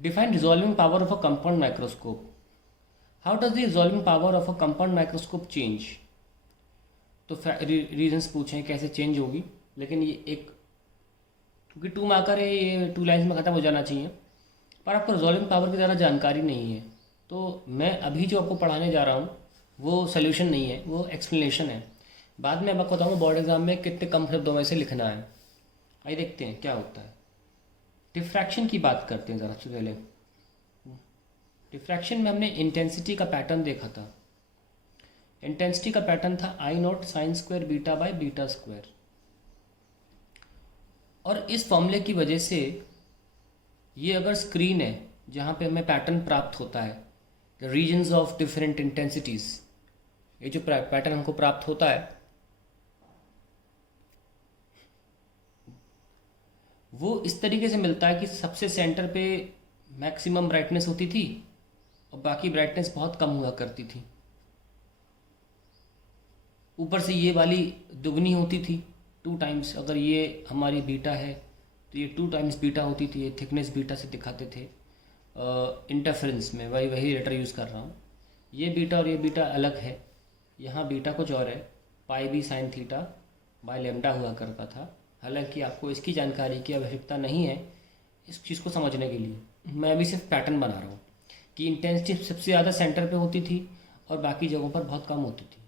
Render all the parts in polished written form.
Define resolving power of a compound microscope. How does the resolving power of a compound microscope change? तो reasons पूछे कैसे change होगी, लेकिन ये एक क्योंकि टू मार्कर है ये 2 लाइन्स में ख़त्म हो जाना चाहिए, पर आपको रिजॉल्विंग पावर की ज़्यादा जानकारी नहीं है। तो मैं अभी जो आपको पढ़ाने जा रहा हूँ वो सोल्यूशन नहीं है, वो एक्सप्लेनेशन है। बाद में मैं आपको बताऊँगा बोर्ड एग्जाम में कितने कम शब्दों में से लिखना है। आइए देखते हैं क्या होता है। डिफ्रैक्शन की बात करते हैं ज़रा सबसे पहले। डिफ्रैक्शन में हमने इंटेंसिटी का पैटर्न देखा था। इंटेंसिटी का पैटर्न था I0 sine square beta by beta square, और इस फॉर्मूले की वजह से ये अगर स्क्रीन है जहाँ पे हमें पैटर्न प्राप्त होता है, the reasons of different intensities, ये जो पैटर्न हमको प्राप्त होता है वो इस तरीके से मिलता है कि सबसे सेंटर पे मैक्सिमम ब्राइटनेस होती थी और बाकी ब्राइटनेस बहुत कम हुआ करती थी। ऊपर से ये वाली दुगनी होती थी 2 टाइम्स, अगर ये हमारी बीटा है तो ये 2 टाइम्स बीटा होती थी। ये थिकनेस बीटा से दिखाते थे इंटरफेरेंस में, वही लेटर यूज़ कर रहा हूँ। ये बीटा और ये बीटा अलग है, यहाँ बीटा कुछ और है, pi b sine theta by lambda हुआ करता था। हालांकि आपको इसकी जानकारी की आवश्यकता नहीं है इस चीज़ को समझने के लिए, मैं अभी सिर्फ पैटर्न बना रहा हूँ कि इंटेंसिटी सबसे ज़्यादा सेंटर पे होती थी और बाकी जगहों पर बहुत कम होती थी।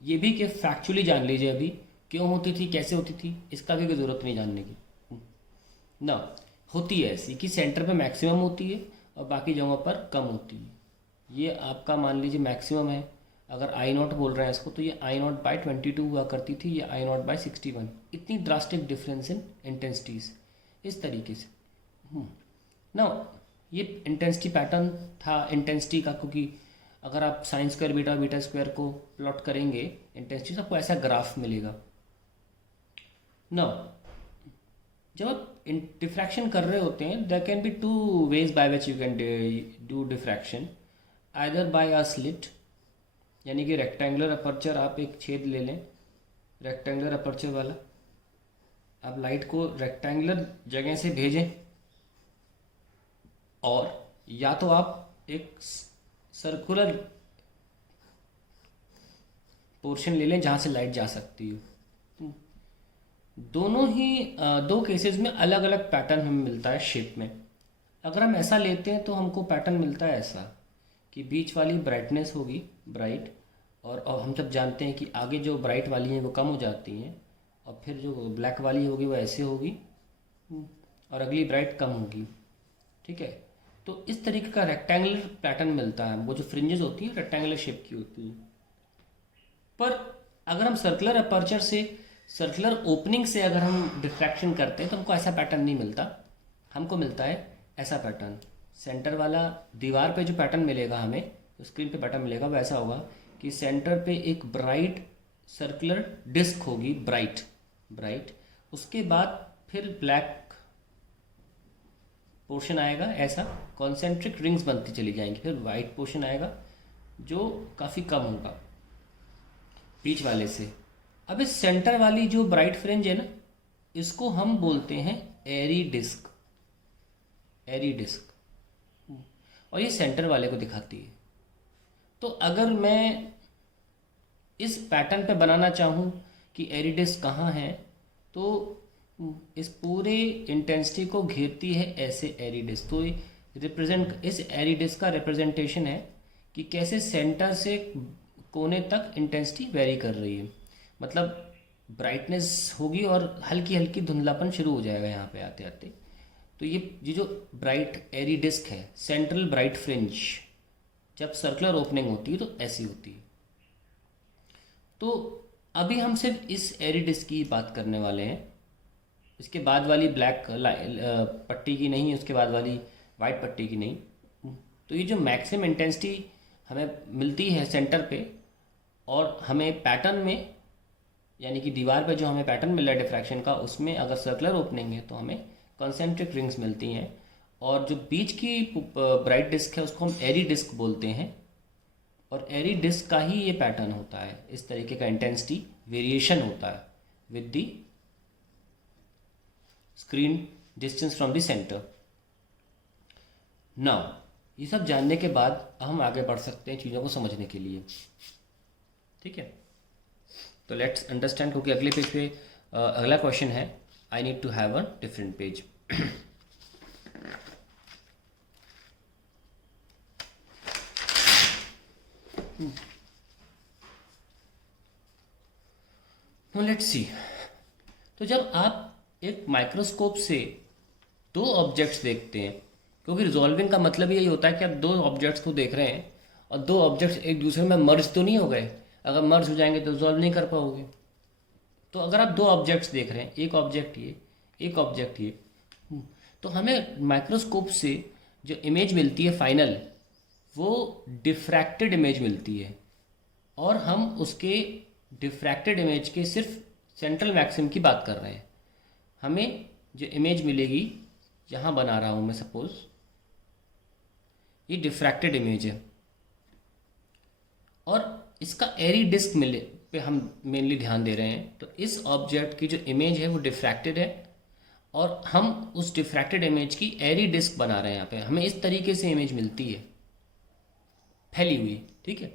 ये भी कि फैक्चुअली जान लीजिए अभी क्यों होती थी, कैसे होती थी, इसका भी कोई ज़रूरत नहीं जानने की ना। होती है ऐसी कि सेंटर पे मैक्सिमम होती है और बाकी जगहों पर कम होती है। ये आपका मान लीजिए मैक्सिमम है, अगर I0 बोल रहे हैं इसको, तो ये I0 बाई 22 हुआ करती थी, ये I0 बाई 61। इतनी ड्रास्टिक डिफरेंस इन इंटेंसिटीज इस तरीके से ना। ये इंटेंसिटी पैटर्न था इंटेंसिटी का, क्योंकि अगर आप sine square beta beta square को प्लॉट करेंगे इंटेंसिटी, आपको ऐसा ग्राफ मिलेगा ना। जब आप डिफ्रैक्शन कर रहे होते हैं there can be 2 ways by which you can do diffraction, either by a slit, यानी कि रेक्टेंगुलर अपर्चर, आप एक छेद ले लें रेक्टेंगुलर अपर्चर वाला, आप लाइट को रेक्टेंगुलर जगह से भेजें, और या तो आप एक सर्कुलर पोर्शन ले लें जहाँ से लाइट जा सकती हो। दोनों ही दो केसेस में अलग अलग पैटर्न हमें मिलता है शेप में। अगर हम ऐसा लेते हैं तो हमको पैटर्न मिलता है ऐसा कि बीच वाली ब्राइटनेस होगी ब्राइट, और हम सब जानते हैं कि आगे जो ब्राइट वाली हैं वो कम हो जाती हैं, और फिर जो ब्लैक वाली होगी वो ऐसे होगी और अगली ब्राइट कम होगी। ठीक है, तो इस तरीके का रेक्टेंगुलर पैटर्न मिलता है। वो जो फ्रिंजेस होती हैं रेक्टेंगुलर शेप की होती हैं। पर अगर हम सर्कुलर अपर्चर से, सर्कुलर ओपनिंग से अगर हम डिफ्रैक्शन करते हैं तो हमको ऐसा पैटर्न नहीं मिलता, हमको मिलता है ऐसा पैटर्न। सेंटर वाला दीवार पे जो पैटर्न मिलेगा हमें, जो स्क्रीन पे पैटर्न मिलेगा वो ऐसा होगा कि सेंटर पे एक ब्राइट सर्कुलर डिस्क होगी, ब्राइट ब्राइट, उसके बाद फिर ब्लैक पोर्शन आएगा, ऐसा कॉन्सेंट्रिक रिंग्स बनती चली जाएंगी, फिर वाइट पोर्शन आएगा जो काफ़ी कम होगा बीच वाले से। अब इस सेंटर वाली जो ब्राइट फ्रिंज है ना, इसको हम बोलते हैं एरी डिस्क, एरी डिस्क, और ये सेंटर वाले को दिखाती है। तो अगर मैं इस पैटर्न पे बनाना चाहूँ कि एरी डिस्क कहाँ है, तो इस पूरे इंटेंसिटी को घेरती है ऐसे एरी डिस्क। तो रिप्रेजेंट, इस एरी डिस्क का रिप्रेजेंटेशन है कि कैसे सेंटर से कोने तक इंटेंसिटी वेरी कर रही है। मतलब ब्राइटनेस होगी और हल्की हल्की धुंधलापन शुरू हो जाएगा यहाँ पे आते आते। तो ये जो ब्राइट एरी डिस्क है, सेंट्रल ब्राइट फ्रिंज, जब सर्कुलर ओपनिंग होती है तो ऐसी होती है। तो अभी हम सिर्फ इस एरी डिस्क की बात करने वाले हैं, इसके बाद वाली ब्लैक पट्टी की नहीं, उसके बाद वाली वाइट पट्टी की नहीं। तो ये जो मैक्सिमम इंटेंसिटी हमें मिलती है सेंटर पे, और हमें पैटर्न में, यानी कि दीवार पे जो हमें पैटर्न मिल रहा है डिफ्रैक्शन का, उसमें अगर सर्कुलर ओपनिंग है तो हमें कॉन्सेंट्रिक रिंग्स मिलती हैं। और जो बीच की ब्राइट डिस्क है उसको हम एरी डिस्क बोलते हैं, और एरी डिस्क का ही ये पैटर्न होता है। इस तरीके का इंटेंसिटी वेरिएशन होता है with the screen distance from the centre. Now ये सब जानने के बाद हम आगे बढ़ सकते हैं चीज़ों को समझने के लिए। ठीक है, तो लेट्स अंडरस्टैंड, क्योंकि अगले पेज पे अगला क्वेश्चन है, I need to have a different page. Let's see. तो जब आप एक माइक्रोस्कोप से दो ऑब्जेक्ट्स देखते हैं, क्योंकि रिजॉल्विंग का मतलब यही होता है कि आप दो ऑब्जेक्ट्स को देख रहे हैं और दो ऑब्जेक्ट्स एक दूसरे में मर्ज तो नहीं हो गए। अगर मर्ज हो जाएंगे तो रिजॉल्व नहीं कर पाओगे। तो अगर आप दो ऑब्जेक्ट्स देख रहे हैं, एक ऑब्जेक्ट ये, एक ऑब्जेक्ट ये, तो हमें माइक्रोस्कोप से जो इमेज मिलती है फाइनल, वो डिफ्रैक्टेड इमेज मिलती है। और हम उसके डिफ्रैक्टेड इमेज के सिर्फ सेंट्रल मैक्सिम की बात कर रहे हैं। हमें जो इमेज मिलेगी, यहाँ बना रहा हूँ मैं, सपोज ये डिफ्रैक्टेड इमेज है और इसका एरी डिस्क मिले पे हम मेनली ध्यान दे रहे हैं। तो इस ऑब्जेक्ट की जो इमेज है वो डिफ्रैक्टेड है और हम उस डिफ्रैक्टेड इमेज की एरी डिस्क बना रहे हैं। यहाँ पे हमें इस तरीके से इमेज मिलती है, फैली हुई। ठीक है,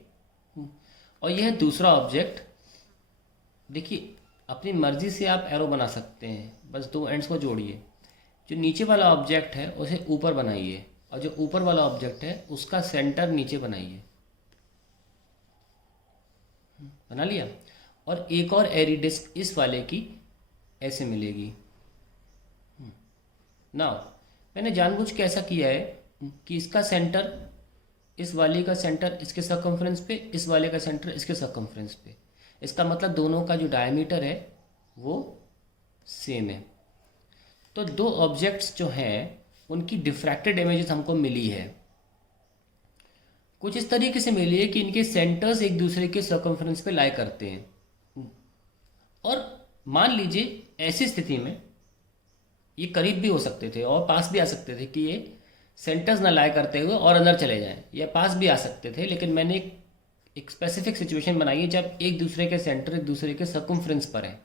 और यह दूसरा ऑब्जेक्ट, देखिए अपनी मर्जी से आप एरो बना सकते हैं, बस दो एंड्स को जोड़िए। जो नीचे वाला ऑब्जेक्ट है उसे ऊपर बनाइए और जो ऊपर वाला ऑब्जेक्ट है उसका सेंटर नीचे बनाइए। बना लिया। और एक और एरी डिस्क इस वाले की ऐसे मिलेगी। नाउ मैंने जानबूझ के ऐसा किया है कि इसका सेंटर, इस वाले का सेंटर इसके सर्कमफ्रेंस पे, इस वाले का सेंटर इसके सर्कमफ्रेंस पे। इसका मतलब दोनों का जो डायमीटर है वो सेम है। तो दो ऑब्जेक्ट्स जो हैं उनकी डिफ्रैक्टेड इमेजेस हमको मिली है। कुछ इस तरीके से मिली है कि इनके सेंटर्स एक दूसरे के सर्कमफ्रेंस पे लाई करते हैं। और मान लीजिए ऐसी स्थिति में ये करीब भी हो सकते थे और पास भी आ सकते थे कि ये सेंटर्स ना लाई करते हुए और अंदर चले जाएं, या पास भी आ सकते थे। लेकिन मैंने एक स्पेसिफिक सिचुएशन बनाई है जब एक दूसरे के सेंटर एक दूसरे के सर्कमफ्रेंस पर है।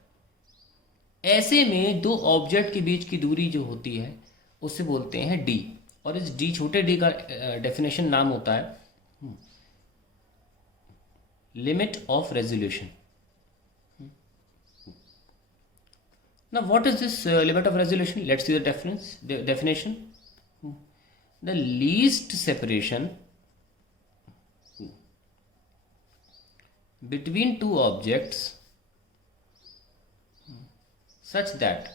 ऐसे में दो ऑब्जेक्ट के बीच की दूरी जो होती है उसे बोलते हैं डी। और इस डी, छोटे डी का डेफिनेशन नाम होता है limit of resolution. Now, what is this limit of resolution? Let's see the definition. The least separation between two objects such that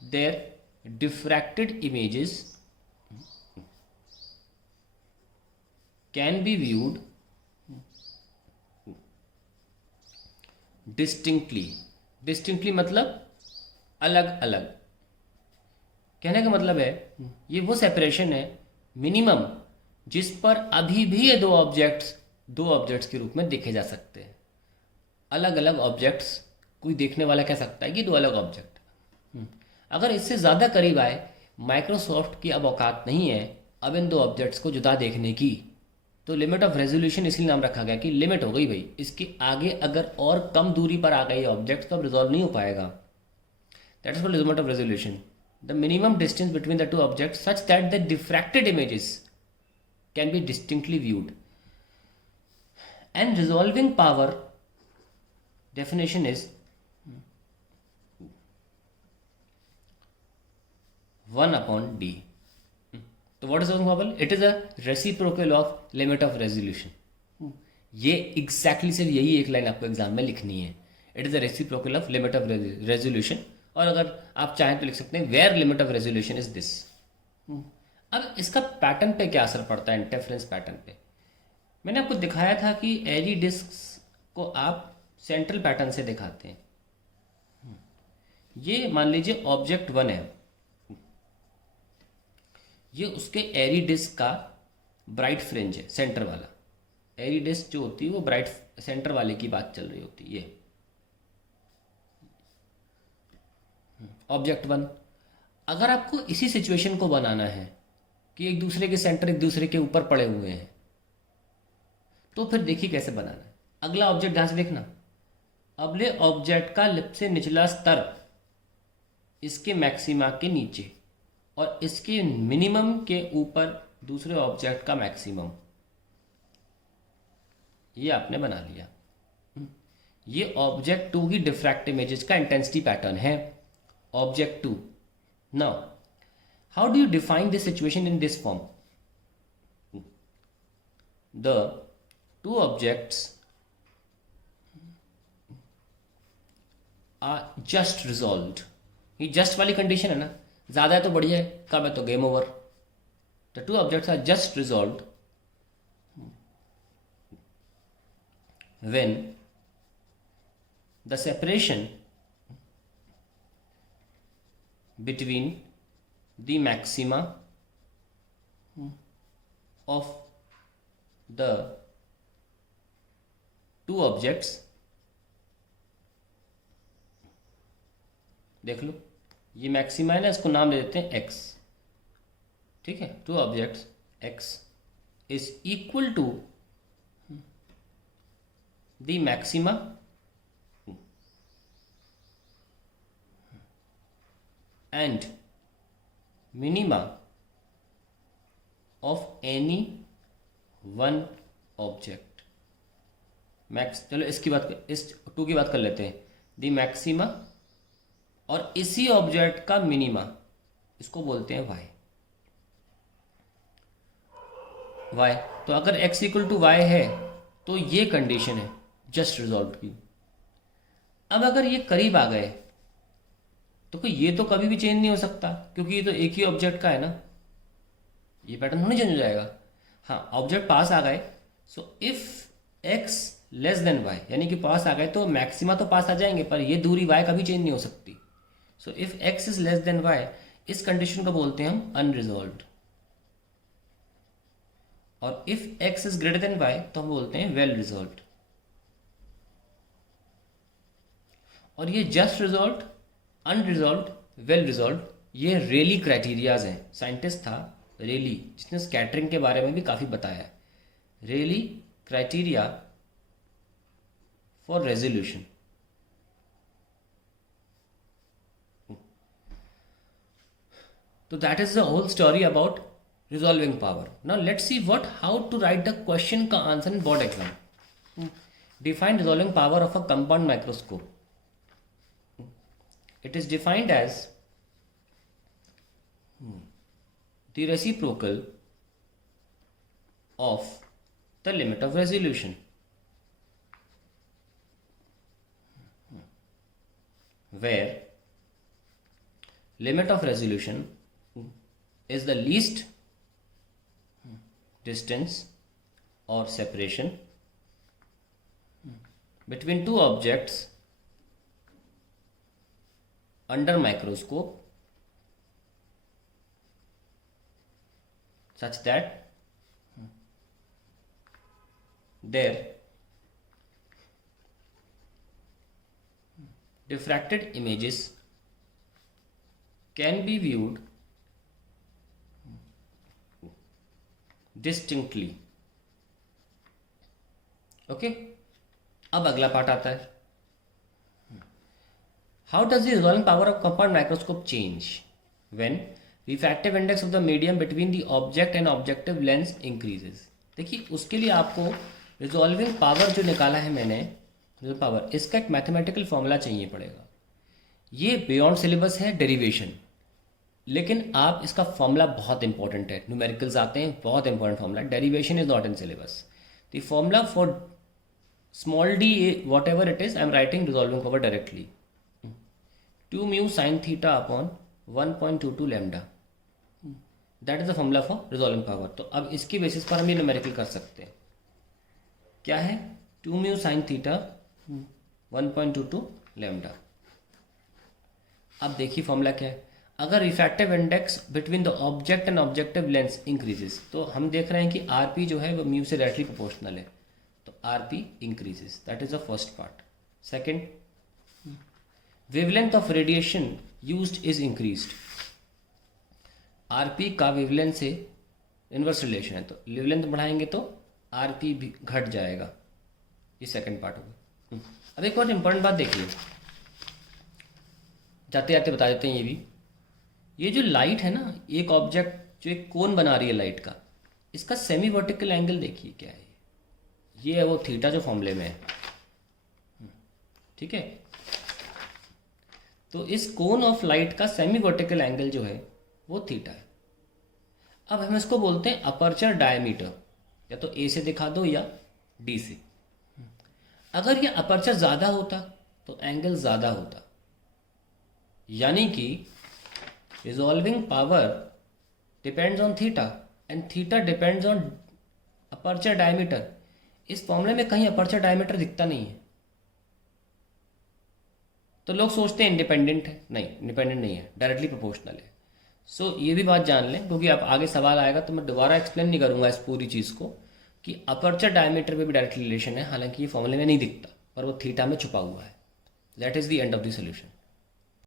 their diffracted images can be viewed distinctly मतलब अलग अलग। कहने का मतलब है ये वो सेपरेशन है मिनिमम जिस पर अभी भी ये दो ऑब्जेक्ट्स के रूप में देखे जा सकते हैं। अलग अलग ऑब्जेक्ट्स, कोई देखने वाला कह सकता है कि दो अलग ऑब्जेक्ट। अगर इससे ज़्यादा करीब आए, माइक्रोसॉफ्ट की अब औकात नहीं है अब इन दो ऑब्जेक्ट्स को जुदा देखने की, तो लिमिट ऑफ रेजोल्यूशन इसलिए नाम रखा गया कि लिमिट हो गई भाई। इसके आगे अगर और कम दूरी पर आ गई ऑब्जेक्ट तो अब रिजॉल्व नहीं हो पाएगा। That is called limit of resolution, the minimum distance between the two object such that the diffracted images can be distinctly viewed. And resolving power definition is 1/d. तो what is power? It is a reciprocal of limit of resolution. ये exactly सिर्फ यही एक line आपको exam में लिखनी है। It is a reciprocal of limit of resolution. और अगर आप चाहें तो लिख सकते हैं where limit of resolution is this. अब इसका पैटर्न पे क्या असर पड़ता है, इंटरफेरेंस पैटर्न पे? मैंने आपको दिखाया था कि एरी डिस्क को आप सेंट्रल पैटर्न से दिखाते हैं। ये मान लीजिए ऑब्जेक्ट 1 है, ये उसके एरी डिस्क का ब्राइट फ्रिंज है, सेंटर वाला। एरी डिस्क जो होती है वो ब्राइट सेंटर वाले की बात चल रही होती है। ये ऑब्जेक्ट 1। अगर आपको इसी सिचुएशन को बनाना है कि एक दूसरे के सेंटर एक दूसरे के ऊपर पड़े हुए हैं, तो फिर देखिए कैसे बनाना है। अगला ऑब्जेक्ट ध्यान से देखना, अगले ऑब्जेक्ट का सबसे निचला स्तर इसके मैक्सिमा के नीचे और इसके मिनिमम के ऊपर दूसरे ऑब्जेक्ट का मैक्सिमम, ये आपने बना लिया। ये ऑब्जेक्ट टू की डिफ्रैक्ट इमेजेस का इंटेंसिटी पैटर्न है, object two. Now how do you define this situation in this form? The two objects are just resolved. ये जस्ट वाली कंडीशन है ना, ज्यादा है तो बढ़िया है, कम है तो game over. The two objects are just resolved when the separation between the maxima of the two objects, देख लो ये मैक्सिमा है ना, इसको नाम दे देते हैं x, ठीक है। Two objects x is equal to the maxima and minima of any one object। मैक्स, चलो इसकी बात कर, इस टू की बात कर लेते हैं। दी मैक्सिमा और इसी ऑब्जेक्ट का मिनिमा, इसको बोलते हैं y। y तो अगर x इक्वल टू y है तो ये कंडीशन है जस्ट रिजॉल्व की। अब अगर ये करीब आ गए तो ये तो कभी भी चेंज नहीं हो सकता, क्योंकि ये तो एक ही ऑब्जेक्ट का है ना, ये पैटर्न थोड़ी चेंज हो जाएगा। हाँ, ऑब्जेक्ट पास आ गए, so if x less than y, यानी कि पास आ गए तो मैक्सिमा तो पास आ जाएंगे, पर ये दूरी y कभी चेंज नहीं हो सकती। So if x is less than y, इस कंडीशन को बोलते हैं हम अनरिजॉल्व्ड। और if x is greater than y तो हम बोलते हैं वेल रिजॉल्व्ड। और ये just resolved, unresolved, well resolved, ये रेली क्राइटेरियाज हैं। साइंटिस्ट था रेली, जिसने स्कैटरिंग के बारे में भी काफ़ी बताया है। Rayleigh criteria for resolution. तो that is the whole story about resolving power. Now let's see how to write the question का answer in board exam. Define resolving power of a compound microscope. It is defined as the reciprocal of the limit of resolution, where limit of resolution is the least distance or separation between two objects under microscope such that their diffracted images can be viewed distinctly. Okay, अब अगला part आता है। How does the resolving power of compound microscope change when refractive index of the medium between the object and objective lens increases. देखिए, उसके लिए आपको resolving power जो निकाला है मैंने, रिजॉल्विंग पावर, इसका एक मैथमेटिकल फॉर्मूला चाहिए पड़ेगा। ये बियॉन्ड सिलेबस है, डेरिवेशन, लेकिन आप इसका फॉर्मूला बहुत इंपॉर्टेंट है। न्यूमेरिकल्स आते हैं, बहुत important formula. Derivation is not in syllabus. The formula for small D what ever it is, I am writing resolving power directly, 2 mu sine theta upon 1.22 lambda, that is the formula for resolving power. तो अब इसकी basis पर हम ये numerical कर सकते हैं। क्या है? 2 म्यू साइन थीटा 1.22 लैम्डा। अब देखिए फॉर्मूला क्या है। अगर refractive index between the object and objective lens increases, तो हम देख रहे हैं कि आरपी जो है वो म्यू से डायरेक्टली प्रोपोर्शनल है, तो RP increases. That is the first part. Second, wavelength of radiation used is increased. RP का वेवलेंथ से इनवर्स रिलेशन है, तो वेवलेंथ बढ़ाएंगे तो आरपी भी घट जाएगा। ये सेकंड पार्ट होगा। अब एक और इंपॉर्टेंट बात देखिए, जाते जाते बता देते हैं ये भी। ये जो लाइट है ना, एक ऑब्जेक्ट जो एक कोन बना रही है लाइट का, इसका सेमी वर्टिकल एंगल देखिए क्या है। ये है वो थीटा जो फॉर्मूले में है, ठीक है। तो इस कोन ऑफ लाइट का सेमी वर्टिकल एंगल जो है वो थीटा है। अब हम इसको बोलते हैं अपर्चर डायमीटर, या तो ए से दिखा दो या डी से। अगर ये अपर्चर ज़्यादा होता तो एंगल ज़्यादा होता, यानी कि resolving power depends on theta and theta depends on aperture diameter. इस फॉर्मूले में कहीं अपर्चर डायमीटर दिखता नहीं है, तो लोग सोचते हैं इंडिपेंडेंट है। नहीं, इंडिपेंडेंट नहीं है, डायरेक्टली प्रोपोर्शनल है। सो ये भी बात जान लें, क्योंकि अब आगे सवाल आएगा तो मैं दोबारा एक्सप्लेन नहीं करूंगा इस पूरी चीज़ को कि अपर्चर डायमीटर में भी डायरेक्ट रिलेशन है, हालांकि ये फॉर्मूले में नहीं दिखता पर वो थीटा में छुपा हुआ है। That is the end of the solution.